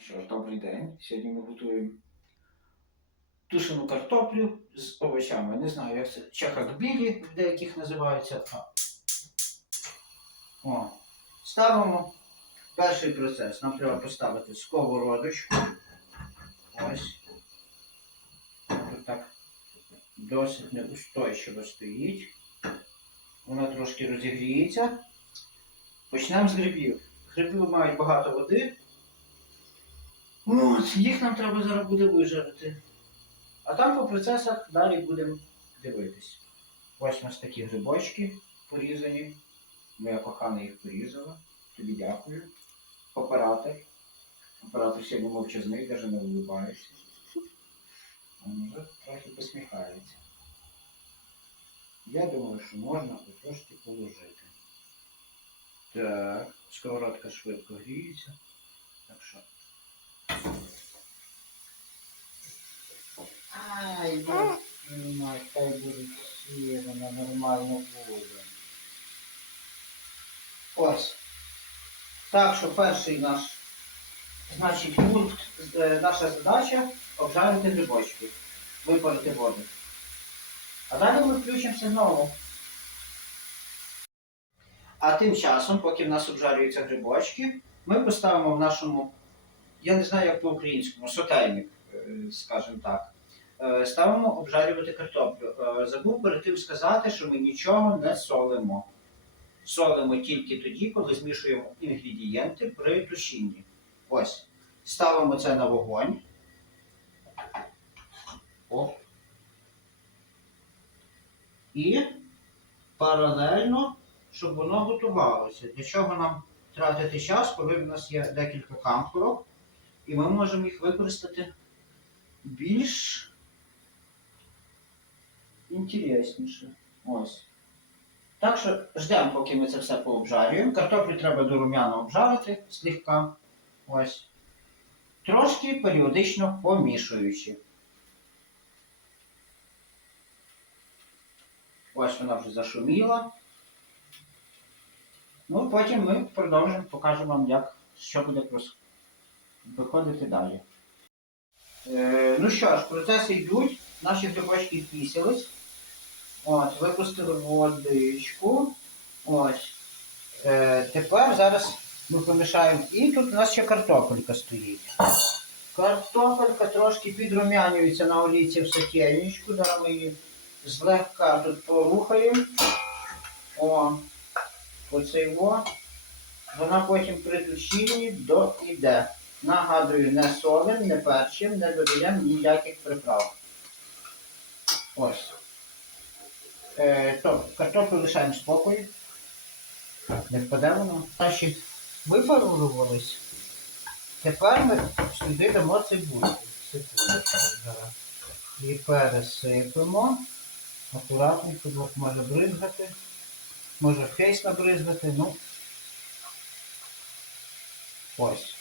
Що ж, добрий день. Сьогодні ми готуємо тушену картоплю з овочами. Не знаю, як це чахакбілі в деяких називаються. О. Ставимо перший процес. Нам треба поставити сковородочку. Ось. Так досить неустойчиво стоїть. Вона трошки розігріється. Почнемо з грибів. Гриби мають багато води. От, їх нам треба зараз буде вижарити. А там по процесах далі будемо дивитись. Ось у нас такі грибочки порізані. Моя кохана їх порізала. Тобі дякую. Оператор. Оператор сьогодні мовчазний, навіть не улыбається. Він трохи посміхається. Я думаю, що можна трошки положити. Так, сковородка швидко гріється. Так що. Ай, боже хай буде всі, вона нормально буде. Ось. Так що перший наш, значить, пункт, е, наша задача обжарити грибочки, випарити воду. А далі ми включимося знову. А тим часом, поки в нас обжарюються грибочки, ми поставимо в нашому, я не знаю як по-українському, сотейник, е, скажімо так. Е, Ставимо обжарювати картоплю. Е, Забув перед тим сказати, що ми нічого не солимо. Солимо тільки тоді, коли змішуємо інгредієнти при тушінні. Ось. Ставимо це на вогонь. О. І паралельно, щоб воно готувалося. Для чого нам тратити час, коли в нас є декілька камфорок, і ми можемо їх використати більш інтересніше. Ось. Так що ждемо, поки ми це все пообжарюємо. Картоплю треба до рум'яна обжарити слегка. Ось. Трошки періодично помішуючи. Ось вона вже зашуміла. Ну, потім ми продовжимо, покажемо вам, як, що буде виходити далі. Е, ну що ж, процеси йдуть, наші грибочки впісились. От, випустили водичку. Ось. Е, тепер зараз ми помішаємо. І тут у нас ще картопелька стоїть. Картопелька трошки підрумянюється на олійці в сотєльничку. Зараз ми її злегка тут порухаємо. О, оцей во. Вона потім при тушінні доїде. Нагадую, не солим, не перчим, не додаємо ніяких приправ. Ось. Е, то, картоплю лишаємо в спокої. Не впаде воно. Наші випарувались. Тепер ми сюди дамо цибульку. Зараз. І пересипемо. Акуратненько, бо може бризгати. Може фейс набризгати, ну. Ось.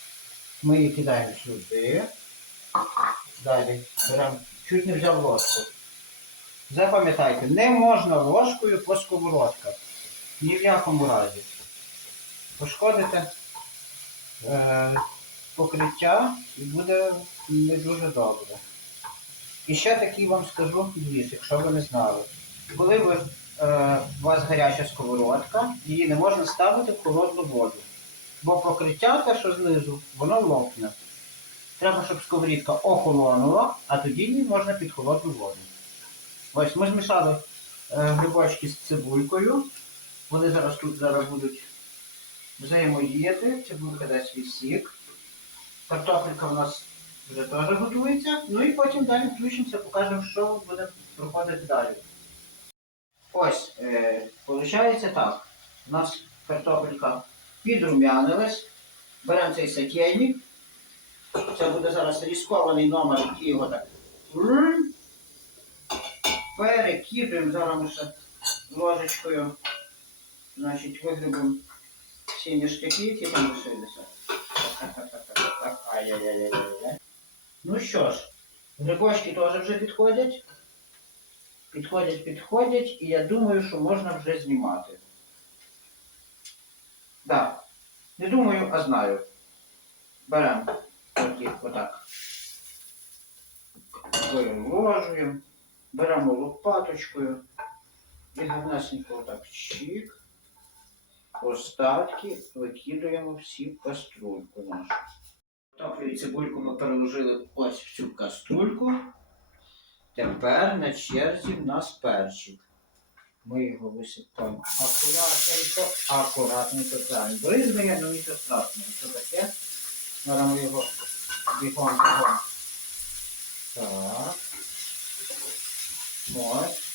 Ми її кидаємо сюди. Далі беремо, чуть не взяв ложку. Запам'ятайте, не можна ложкою по сковородках. Ні в якому разі. Пошкодите е, покриття і буде не дуже добре. І ще такий вам скажу двіж, якщо ви не знали. Коли ви, е, у вас гаряча сковородка, її не можна ставити в холодну воду. Бо покриття, те, що знизу, воно лопне. Треба, щоб сковорідка охолонула, а тоді її можна під холодну воду. Ось ми змішали е, грибочки з цибулькою. Вони зараз тут зараз будуть взаємодіяти. Цибулька дасть свій сік. Картопелька у нас вже теж готується. Ну і потім далі включимося, покажемо, що буде проходити далі. Ось, е, виходить так. У нас картопелька підрум'янилась. Беремо цей сотейник. Це буде зараз різкований номер, який його так. Перекидуємо зараз ще ложечкою. Значить, вигрібемо всі ніштяки, які там лишилися. Ну що ж, грибочки теж вже підходять. Підходять, підходять, і я думаю, що можна вже знімати. Так. Не думаю, а знаю. Беремо. Отак виложуємо, беремо лопаточкою і гарнесенько отак чик. Остатки викидаємо всі в каструльку нашу. Так, і цибульку ми переложили ось в цю каструльку. Тепер на черзі в нас перчик. Ми його висипаємо акуратненько, акуратненько правильно. Бризгає, але нічого страшного. Що таке? Ми його бігом бігом. Так. Ось.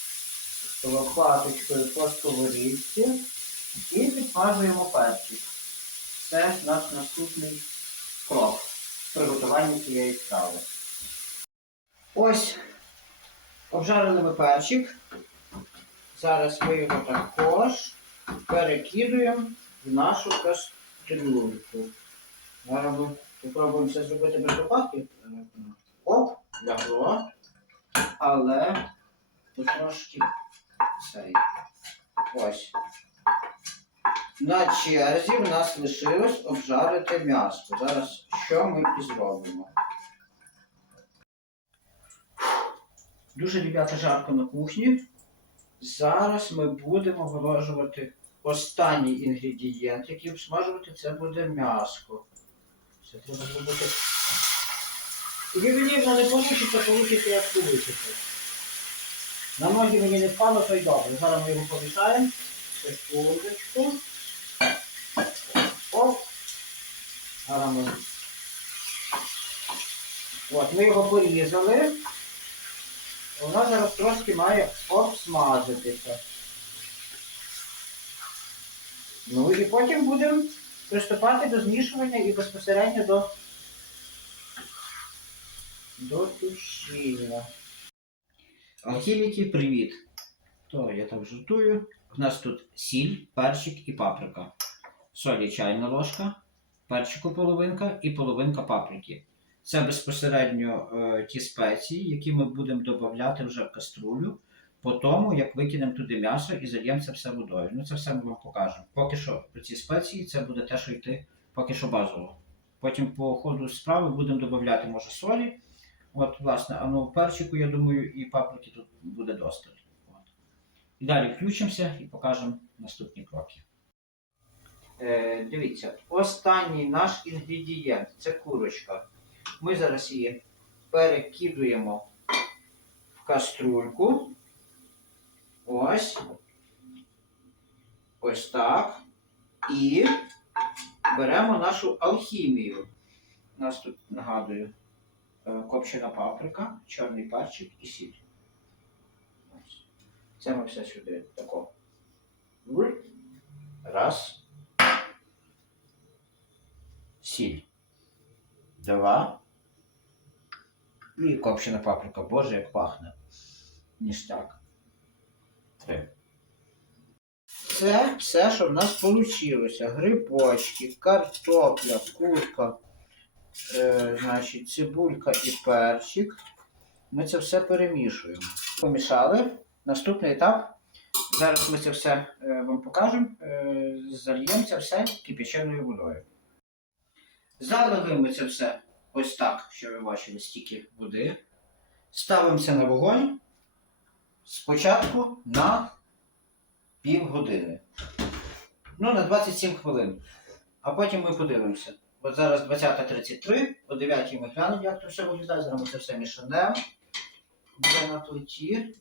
Лопаточкою по сковорідці. І підсмажуємо перчик. Це наш наступний крок в приготуванні цієї страви. Ось обжарили ми перчик. Зараз ми його також перекидуємо в нашу кастрюльку. Зараз ми спробуємо це зробити без лопатки. Оп, лягло. Але трошки цей. Ось. На черзі в нас лишилось обжарити м'ясо. Зараз що ми і зробимо? Дуже ребята жарко на кухні. Зараз ми будемо виложувати останній інгредієнт, який обсмажувати, це буде м'ясо. Це треба зробити. Ювелірно не вийде, вийде як вийде. На ноги мені не впало, то й добре. Зараз ми його помішаємо. Секундочку. Оп. Зараз ми. От, ми його порізали. Воно зараз трошки має обсмажитися. Ну і потім будемо приступати до змішування і безпосередньо до, до тушіння. Алхіміки, привіт! То я так жартую. У нас тут сіль, перчик і паприка. Солі чайна ложка, перчику половинка і половинка паприки. Це безпосередньо е, ті спеції, які ми будемо додати вже в каструлю, по тому, як викинемо туди м'ясо і зальємо це все водою. Ну це все ми вам покажемо. Поки що про ці спеції це буде те, що йти поки що базово. Потім по ходу справи будемо додати, може, солі. От, власне, а ну перчику, я думаю, і паприки тут буде достатньо. От. І далі включимося і покажемо наступні кроки. Е, дивіться, останній наш інгредієнт це курочка. Ми зараз її перекидуємо в каструльку. Ось. Ось так. І беремо нашу алхімію. Нас тут нагадую копчена паприка, чорний перчик і сіль. Це ми все сюди тако. Раз. Сіль. Два. І копчена паприка. Боже, як пахне. Ніштяк. Три. Це все, що в нас вийшло. Грибочки, картопля, курка, е, значить, цибулька і перчик. Ми це все перемішуємо. Помішали. Наступний етап. Зараз ми це все е, вам покажемо. Е, зальємо це все кипяченою водою. Залили ми це все ось так, що ви бачили, стільки води. Ставимо це на вогонь спочатку на півгодини. Ну, на 27 хвилин. А потім ми подивимося. От зараз 20.33, о 9 ми глянемо, як то все виглядає. Зараз ми це все мішанемо. Де на плиті.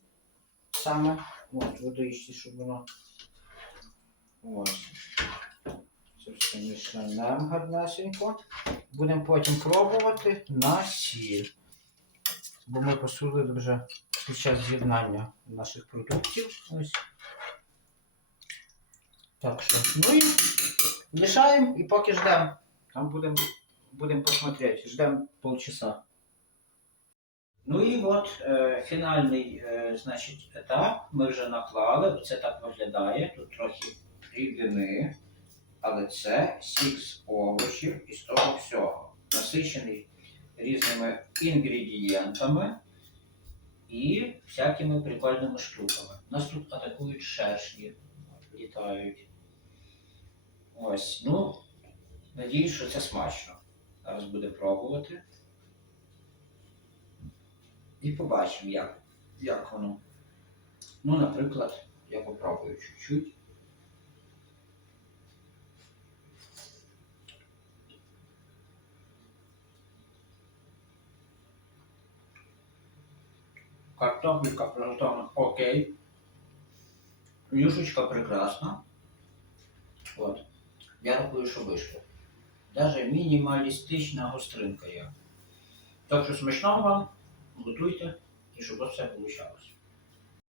Саме от, водичці, щоб воно. Ось. Це все мішанемо гарнесенько. Будемо потім пробувати на сіль. Бо ми посолили вже під час з'єднання наших продуктів. Ось. Так що, ну і мішаємо і поки ждемо. Там будемо будем посмотреть. Ждемо полчаса. Ну і от е, фінальний е, значить, етап. Ми вже наклали. Це так виглядає. Тут трохи рідини. Але це сік з овочів і з того всього. Насичений різними інгредієнтами і всякими прикольними штуками. Нас тут атакують шершні, літають. Ось, ну, надіюсь, що це смачно. Зараз буде пробувати. І побачимо, як, як воно. Ну, наприклад, я попробую чуть-чуть. Картопелька приготовлена окей. Юшечка прекрасна. От. Я рахую, що вийшло. Даже мінімалістична гостринка є. Так що смачного вам, готуйте і щоб у все вийшло.